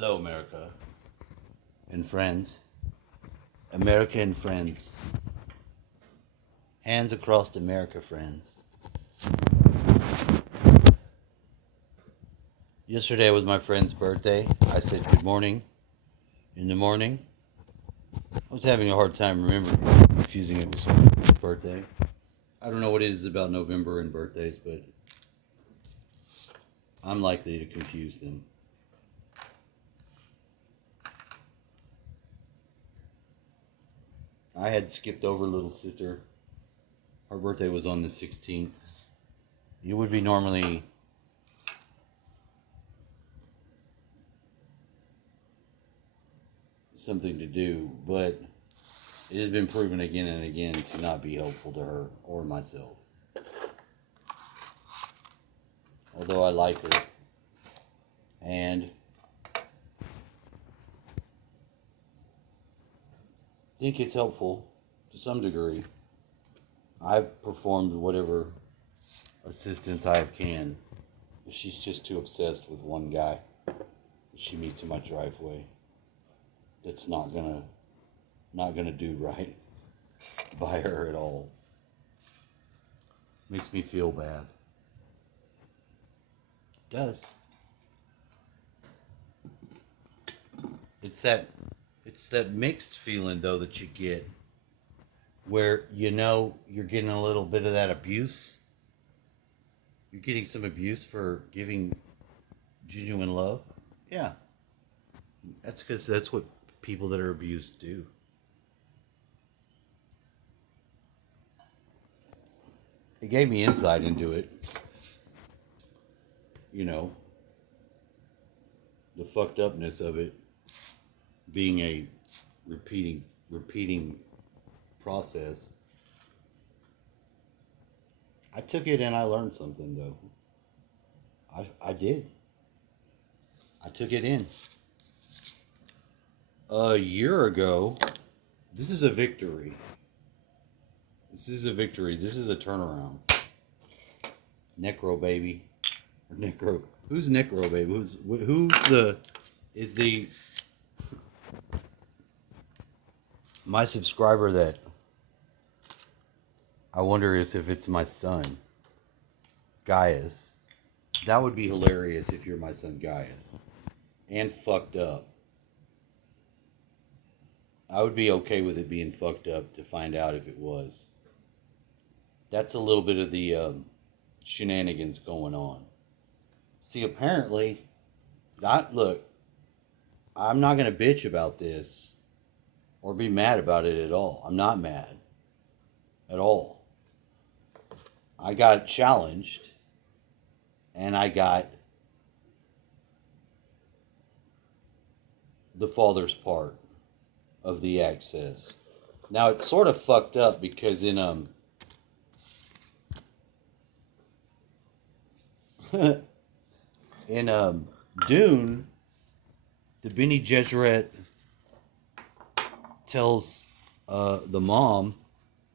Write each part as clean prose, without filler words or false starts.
Hello, America and friends. America and friends. Hands across America, friends. Yesterday was my friend's birthday. I said good morning in the morning. I was having a hard time remembering, confusing it with his birthday. I don't know what it is about November and birthdays, but I'm likely to confuse them. I had skipped over little sister. Her birthday was on the 16th. It would be normally something to do, but it has been proven again and again to not be helpful to her or myself. Although I like her and think it's helpful to some degree, I've performed whatever assistance I can. She's just too obsessed with one guy she meets in my driveway that's not gonna do right by her at all. Makes me feel bad. It does. It's that mixed feeling though that you get where you're getting a little bit of that abuse. You're getting some abuse for giving genuine love. Yeah. That's because that's what people that are abused do. It gave me insight into it. The fucked upness of it being a repeating process. I took it and I learned something though. I did. I took it in. A year ago, this is a victory. This is a victory. This is a turnaround. Necro baby. Or Necro. Who's Necro baby? Is the my subscriber that I wonder if it's my son, Gaius. That would be hilarious if you're my son, Gaius. And fucked up. I would be okay with it being fucked up to find out if it was. That's a little bit of the shenanigans going on. See, apparently, look, I'm not going to bitch about this or be mad about it at all. I'm not mad at all. I got challenged and I got the father's part of the access. Now it's sort of fucked up because in Dune, the Bene Gesserit tells the mom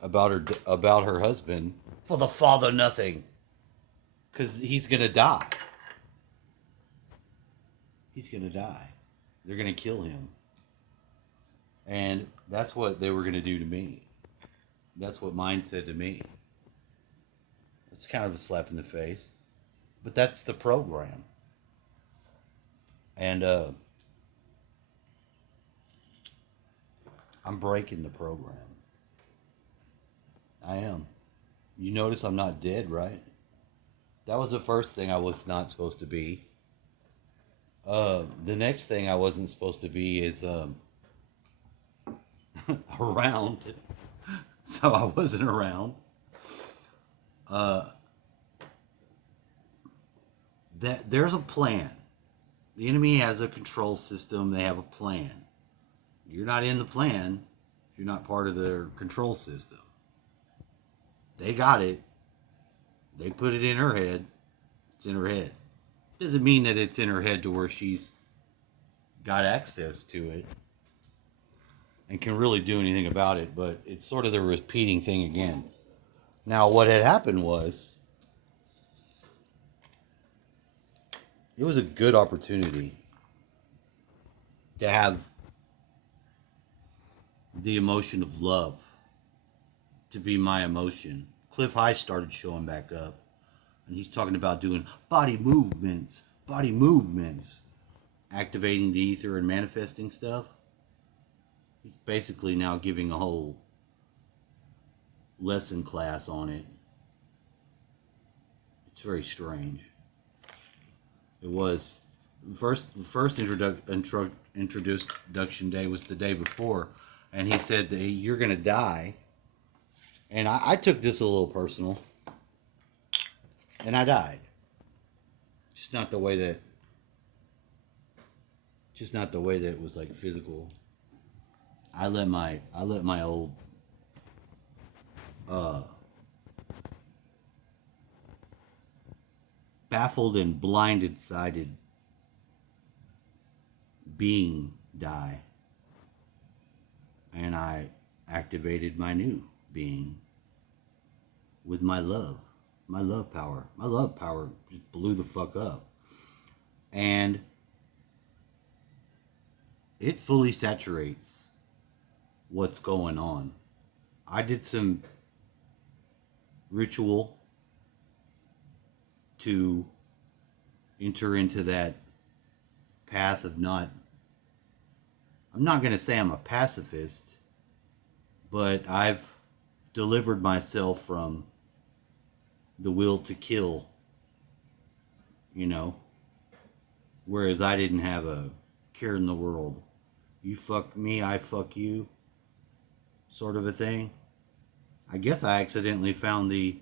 about her husband for the father nothing, because he's gonna die. He's gonna die. They're gonna kill him, and that's what they were gonna do to me. That's what mine said to me. It's kind of a slap in the face, but that's the program. And I'm breaking the program. I am. You notice I'm not dead, right? That was the first thing I was not supposed to be. The next thing I wasn't supposed to be is around. So I wasn't around. There's a plan. The enemy has a control system. They have a plan. You're not in the plan if you're not part of their control system. They got it. They put it in her head. It's in her head. Doesn't mean that it's in her head to where she's got access to it and can really do anything about it, but it's sort of the repeating thing again. Now, what had happened was, it was a good opportunity to have the emotion of love to be my emotion. Cliff High started showing back up, and he's talking about doing body movements, activating the ether and manifesting stuff. He's basically now giving a whole lesson class on it. It's very strange. It was first introduction day was the day before, and he said that you're gonna die, and I took this a little personal, and I died. Just not the way that it was like physical. I let my old baffled and blinded sided being die, and I activated my new being with my love power. My love power just blew the fuck up, and it fully saturates what's going on. I did some ritual to enter into that path of not, I'm not going to say I'm a pacifist, but I've delivered myself from the will to kill, whereas I didn't have a care in the world. You fuck me, I fuck you, sort of a thing. I guess I accidentally found the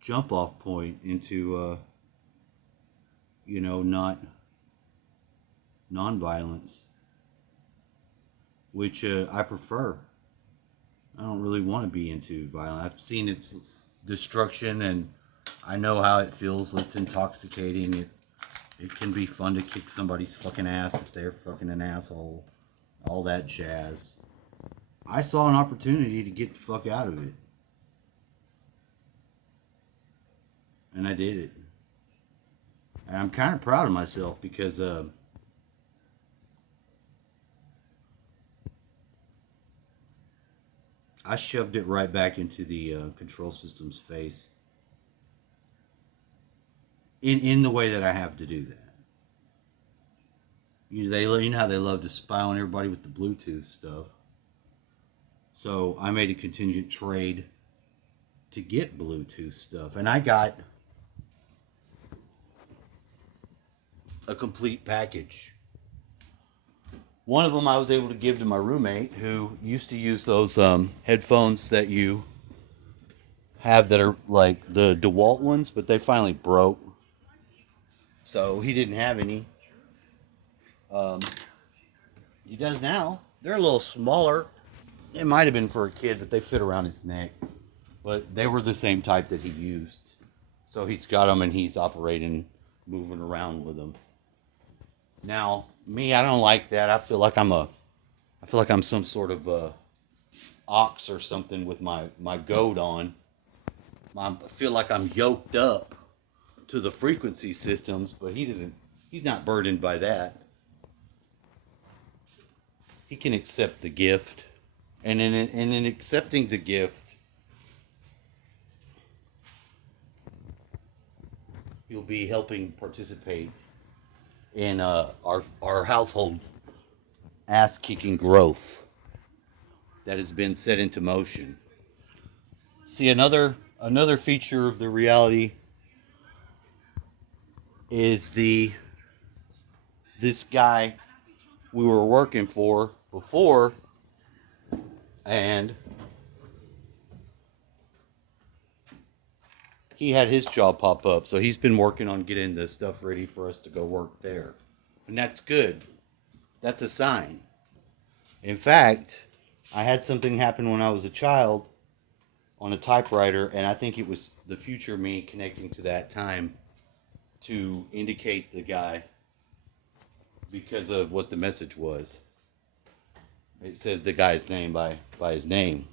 jump off point into, not non-violence, which I prefer. I don't really want to be into violence. I've seen its destruction, and I know how it feels. It's intoxicating. It can be fun to kick somebody's fucking ass if they're fucking an asshole. All that jazz. I saw an opportunity to get the fuck out of it, and I did it. And I'm kind of proud of myself because I shoved it right back into the control system's face in the way that I have to do that. You know how they love to spy on everybody with the Bluetooth stuff. So I made a contingent trade to get Bluetooth stuff, and I got a complete package. One of them I was able to give to my roommate, who used to use those headphones that you have that are like the DeWalt ones, but they finally broke. So he didn't have any. He does now. They're a little smaller. It might have been for a kid, but they fit around his neck. But they were the same type that he used. So he's got them, and he's operating, moving around with them. Now, me, I don't like that. I feel like I'm some sort of ox or something with my goat on. I feel like I'm yoked up to the frequency systems, but he's not burdened by that. He can accept the gift. And in accepting the gift, you'll be helping participate in our household ass-kicking growth that has been set into motion. See, another feature of the reality is this guy we were working for before, and he had his job pop up, so he's been working on getting the stuff ready for us to go work there. And that's good. That's a sign. In fact, I had something happen when I was a child on a typewriter, and I think it was the future me connecting to that time to indicate the guy because of what the message was. It says the guy's name by his name.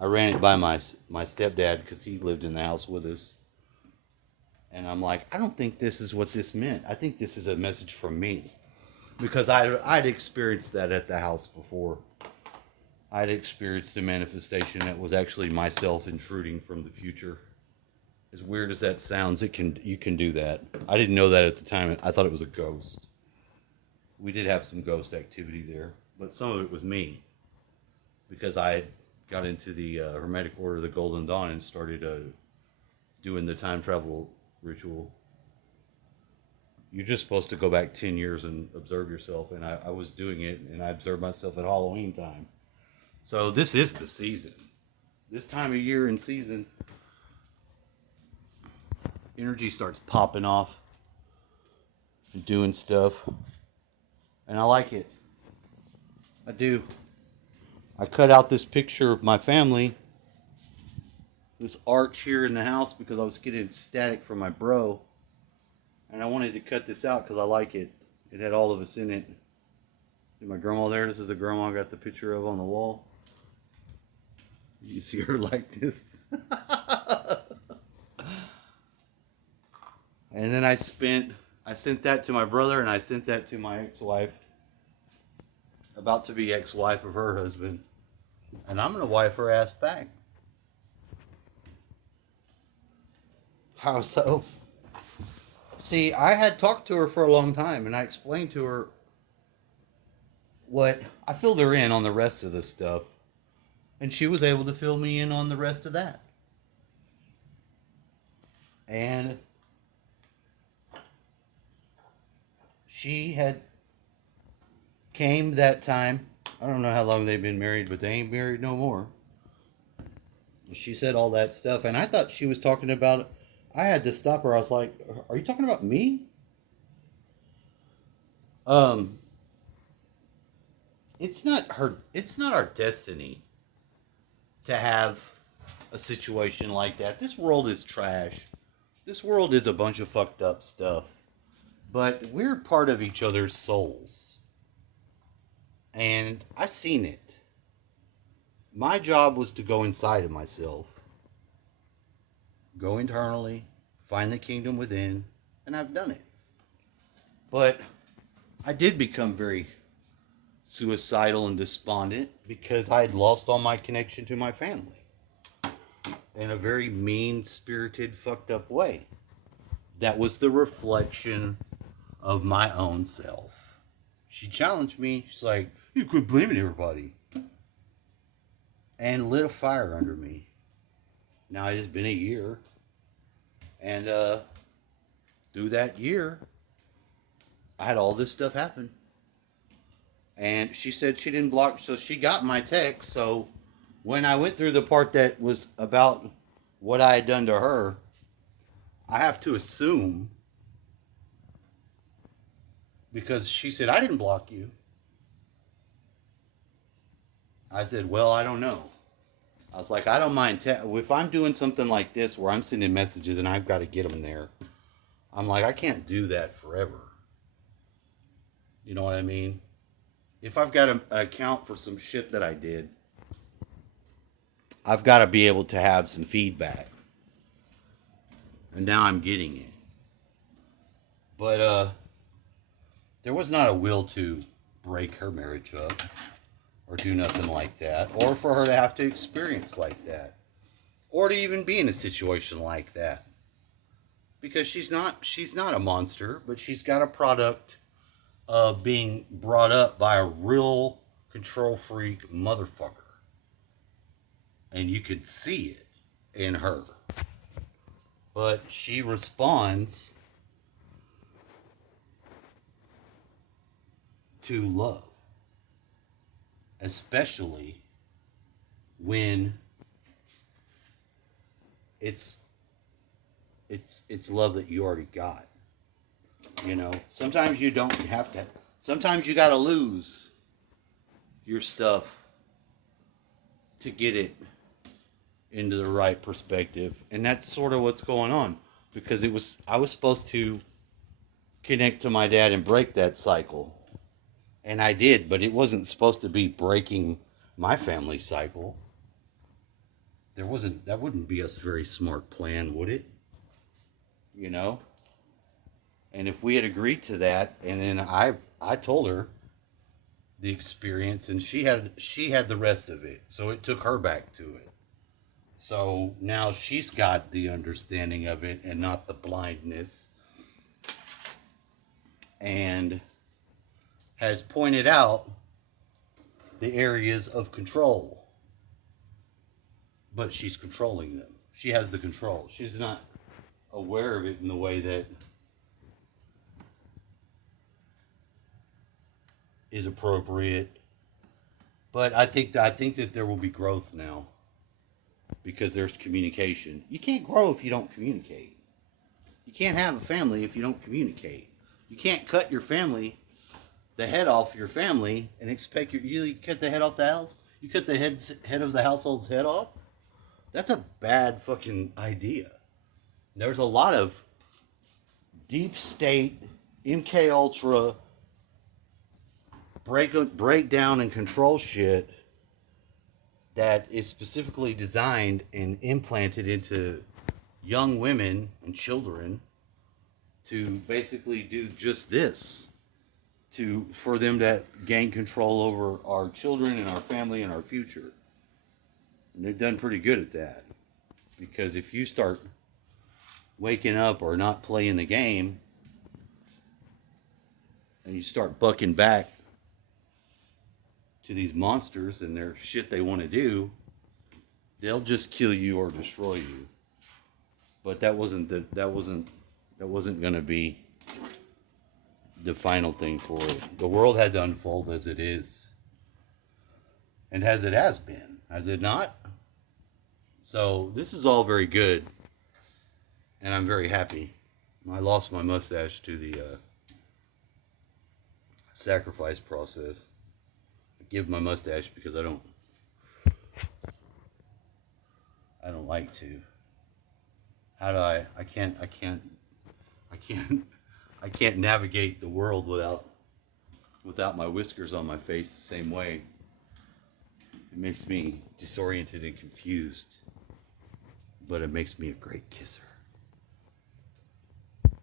I ran it by my stepdad because he lived in the house with us. And I'm like, I don't think this is what this meant. I think this is a message from me. because I'd experienced that at the house before. I'd experienced a manifestation that was actually myself intruding from the future. As weird as that sounds, you can do that. I didn't know that at the time. I thought it was a ghost. We did have some ghost activity there, but some of it was me because I got into the Hermetic Order of the Golden Dawn and started doing the time travel ritual. You're just supposed to go back 10 years and observe yourself, and I was doing it, and I observed myself at Halloween time. So this is the season. This time of year and season, energy starts popping off and doing stuff. And I like it. I do. I cut out this picture of my family, this arch here in the house, because I was getting static from my bro. And I wanted to cut this out because I like it. It had all of us in it. See my grandma there? This is the grandma I got the picture of on the wall. You see her like this? And then I sent that to my brother, and I sent that to my ex-wife. About to be ex-wife of her husband. And I'm going to wife her ass back. How so? See, I had talked to her for a long time, and I explained to her what I filled her in on the rest of the stuff, and she was able to fill me in on the rest of that. And she had came that time. I don't know how long they've been married, but they ain't married no more. She said all that stuff, and I thought she was talking about. I had to stop her. I was like, "Are you talking about me?" It's not her. It's not our destiny to have a situation like that. This world is trash. This world is a bunch of fucked up stuff. But we're part of each other's souls. And I seen it. My job was to go inside of myself. Go internally, find the kingdom within, and I've done it. But I did become very suicidal and despondent because I had lost all my connection to my family in a very mean-spirited, fucked up way. That was the reflection of my own self. She challenged me. She's like, "You quit blaming everybody." And lit a fire under me. Now it has been a year. And through that year, I had all this stuff happen. And she said she didn't block, so she got my text. So when I went through the part that was about what I had done to her, I have to assume, because she said, "I didn't block you." I said, "Well, I don't know." I was like, "I don't mind. If I'm doing something like this where I'm sending messages and I've got to get them there, I'm like, I can't do that forever. You know what I mean? If I've got an account for some shit that I did, I've got to be able to have some feedback. And now I'm getting it. But there was not a will to break her marriage up or do nothing like that, or for her to have to experience like that, or to even be in a situation like that. Because she's not a monster, but she's got a product of being brought up by a real control freak motherfucker. And you could see it in her. But she responds to love. Especially when it's love that you already got. You know, sometimes you don't have to. Sometimes you got to lose your stuff to get it into the right perspective, and that's sort of what's going on. Because I was supposed to connect to my dad and break that cycle. And I did, but it wasn't supposed to be breaking my family cycle. That wouldn't be a very smart plan, would it? You know? And if we had agreed to that, and then I I told her the experience, and she had the rest of it. So it took her back to it. So now she's got the understanding of it and not the blindness, and has pointed out the areas of control. But she's controlling them. She has the control. She's not aware of it in the way that is appropriate. But I think that there will be growth now because there's communication. You can't grow if you don't communicate. You can't have a family if you don't communicate. You can't cut your family, the head off your family, and expect you cut the head off the house. You cut the head of the household's head off. That's a bad fucking idea. There's a lot of deep state, MK Ultra, breakdown and control shit that is specifically designed and implanted into young women and children to basically do just this, for them to gain control over our children and our family and our future. And they've done pretty good at that. Because if you start waking up or not playing the game, and you start bucking back to these monsters and their shit they want to do, they'll just kill you or destroy you. But that wasn't going to be the final thing for it. The world had to unfold as it is, and as it has been, has it not? So this is all very good, and I'm very happy. I lost my mustache to the sacrifice process. I give my mustache because I don't like to. How do I can't navigate the world without my whiskers on my face the same way. It makes me disoriented and confused, but it makes me a great kisser.